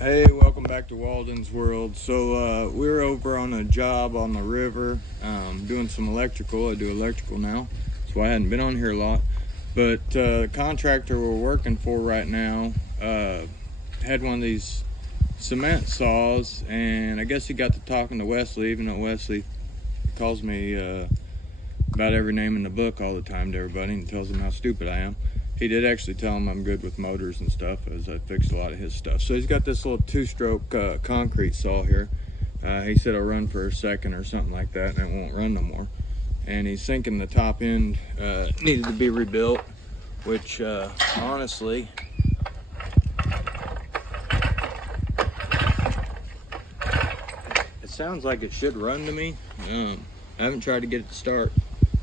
Hey, welcome back to Walden's World. So we're over on a job on the river, doing some electrical. I do electrical now, so I hadn't been on here a lot. But the contractor we're working for right now had one of these cement saws, and I guess he got to talking to Wesley, even though Wesley calls me about every name in the book all the time to everybody and tells him how stupid I am. He did actually tell him I'm good with motors and stuff, as I fixed a lot of his stuff. So he's got this little two-stroke concrete saw here. He said it'll run for a second or something like that, and it won't run no more. And he's thinking the top end needed to be rebuilt, which honestly, it sounds like it should run to me. I haven't tried to get it to start.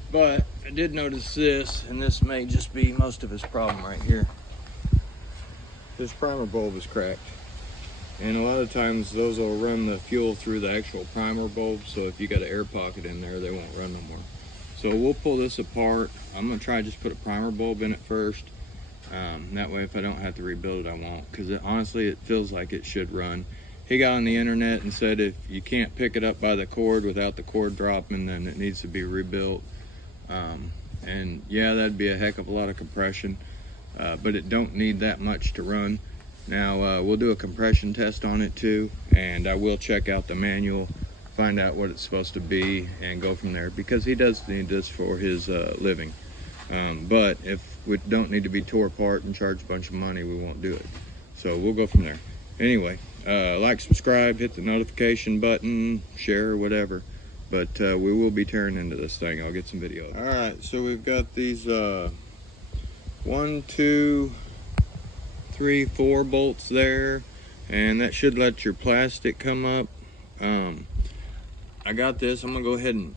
But I did notice this, and this may just be most of his problem right here. This primer bulb is cracked. And a lot of times those will run the fuel through the actual primer bulb, so if you got an air pocket in there, they won't run no more. So we'll pull this apart. I'm gonna try to just put a primer bulb in it first. That way if I don't have to rebuild it, I won't, because honestly it feels like it should run. He got on the internet and said if you can't pick it up by the cord without the cord dropping, then it needs to be rebuilt. And yeah, that'd be a heck of a lot of compression, but it don't need that much to run. Now we'll do a compression test on it too, and I will check out the manual, find out what it's supposed to be, and go from there, because he does need this for his living. But if we don't need to be tore apart and charge a bunch of money, we won't do it. So we'll go from there. Anyway, like, subscribe, hit the notification button, share, whatever. But we will be tearing into this thing. I'll get some video. All right, so we've got these 1, 2, 3, 4 bolts there, and that should let your plastic come up. I got this. I'm gonna go ahead and,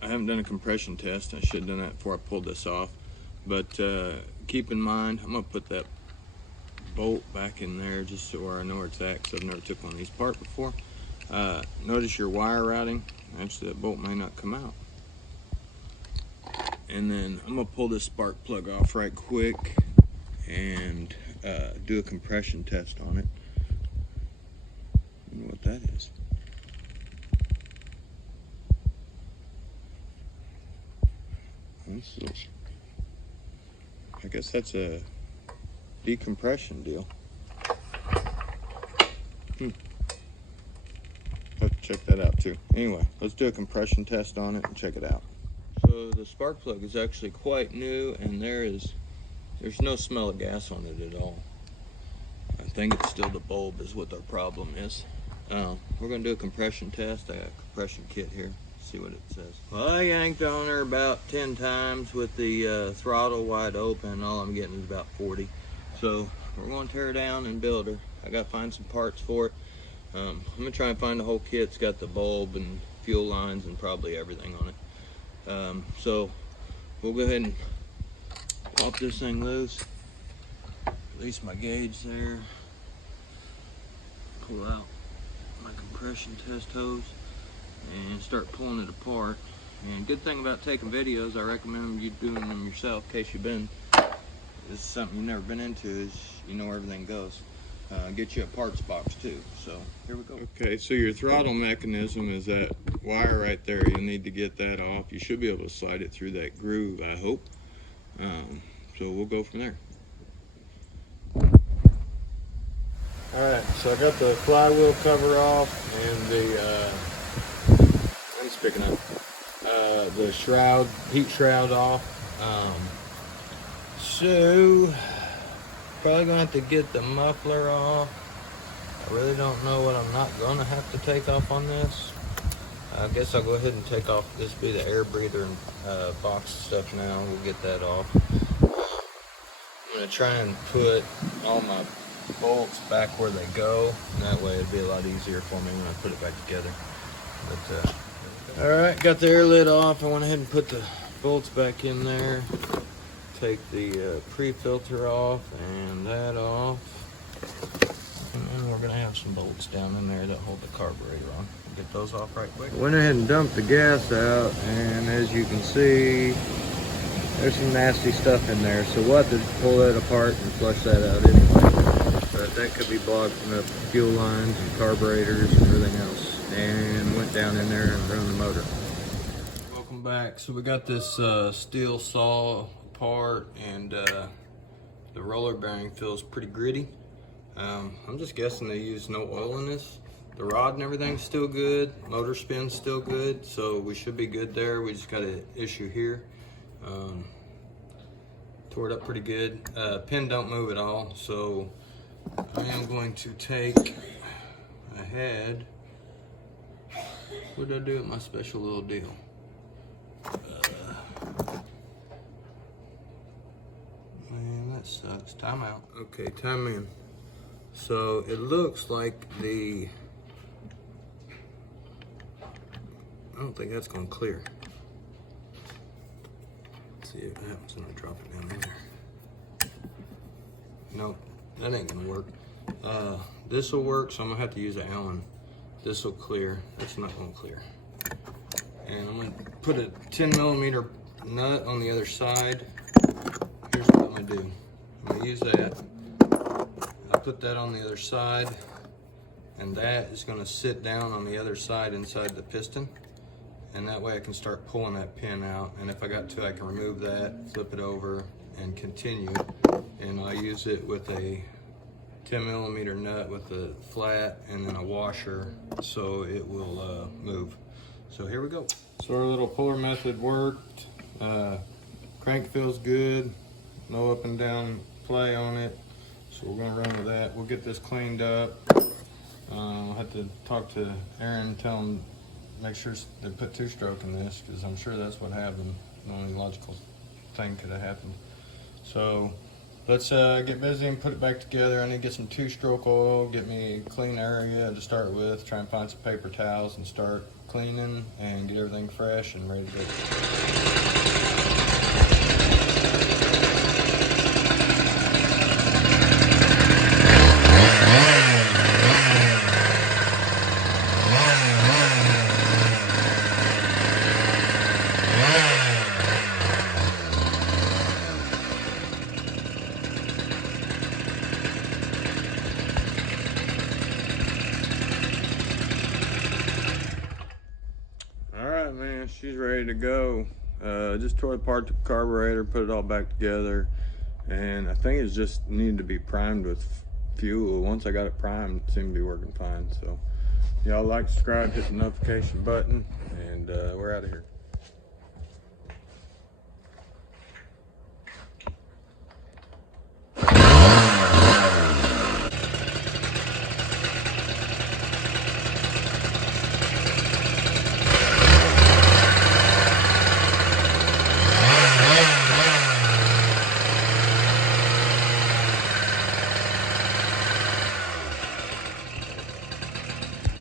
I haven't done a compression test. I should have done that before I pulled this off. But keep in mind, I'm gonna put that bolt back in there just so where I know where it's at, because I've never took one of these apart before. Notice your wire routing. Actually, that bolt may not come out. And then I'm gonna pull this spark plug off right quick and do a compression test on it. I don't know what that is. I guess that's a decompression deal. Have to check that out too. Anyway, let's do a compression test on it and check it out. So the spark plug is actually quite new, and there's no smell of gas on it at all. I think it's still the bulb is what our problem is. We're gonna do a compression test. I got a compression kit here. See what it says. Well, I yanked on her about 10 times with the throttle wide open. All I'm getting is about 40. So we're gonna tear her down and build her. I gotta find some parts for it. I'm gonna try and find the whole kit. It's got the bulb and fuel lines and probably everything on it. So we'll go ahead and pop this thing loose. Release my gauge there. Pull out my compression test hose and start pulling it apart. And good thing about taking videos, I recommend you doing them yourself in case you've been. This is something you've never been into, is you know where everything goes. Get you a parts box too. So here we go. Okay, so your throttle mechanism is that wire right there. You'll need to get that off. You should be able to slide it through that groove, I hope. So we'll go from there. All right, so I got the flywheel cover off and the wind's picking up. The shroud, heat shroud off. So probably gonna have to get the muffler off. I really don't know what I'm not gonna have to take off on this. I guess I'll go ahead and take off, this will be the air breather and box stuff now. We'll get that off. I'm gonna try and put all my bolts back where they go, and that way it'd be a lot easier for me when I put it back together. But all right, got the air lid off. I went ahead and put the bolts back in there. Take the pre-filter off and that off. And then we're gonna have some bolts down in there that hold the carburetor on. Get those off right quick. Went ahead and dumped the gas out, and as you can see, there's some nasty stuff in there. So we'll have to pull that apart and flush that out anyway. But but that could be blocking up fuel lines and carburetors and everything else. And went down in there and ruined the motor. Welcome back. So we got this Stihl saw apart, and the roller bearing feels pretty gritty. I'm just guessing they used no oil in this. The rod and everything's still good. Motor spin's still good, so we should be good there. We just got an issue here. Tore it up pretty good. Pin don't move at all, so I am going to take a head. What did I do with my special little deal? Man, that sucks. Time out. Okay, time in. So it looks like I don't think that's gonna clear. Let's see if that happens when I drop it down in there. Nope, that ain't gonna work. This will work, so I'm gonna have to use an Allen. This will clear. That's not gonna clear. And I'm gonna put a 10mm nut on the other side. Here's what I'm gonna do. I'm gonna use that. I put that on the other side, and that is gonna sit down on the other side inside the piston. And that way I can start pulling that pin out. And if I got to, I can remove that, flip it over, and continue. And I'll use it with a 10mm nut with a flat and then a washer so it will move. So here we go. So our little puller method worked. Crank feels good. No up and down play on it. So we're gonna run with that. We'll get this cleaned up. I'll have to talk to Aaron, tell him, make sure they put two-stroke in this, because I'm sure that's what happened. The only logical thing could have happened. So let's get busy and put it back together. I need to get some two-stroke oil, get me a clean area to start with, try and find some paper towels and start cleaning and get everything fresh and ready to go. Man, she's ready to go. Just tore apart the carburetor, put it all back together, and I think it just needed to be primed with fuel. Once I got it primed, it seemed to be working fine. So y'all like, subscribe, hit the notification button, and we're out of here.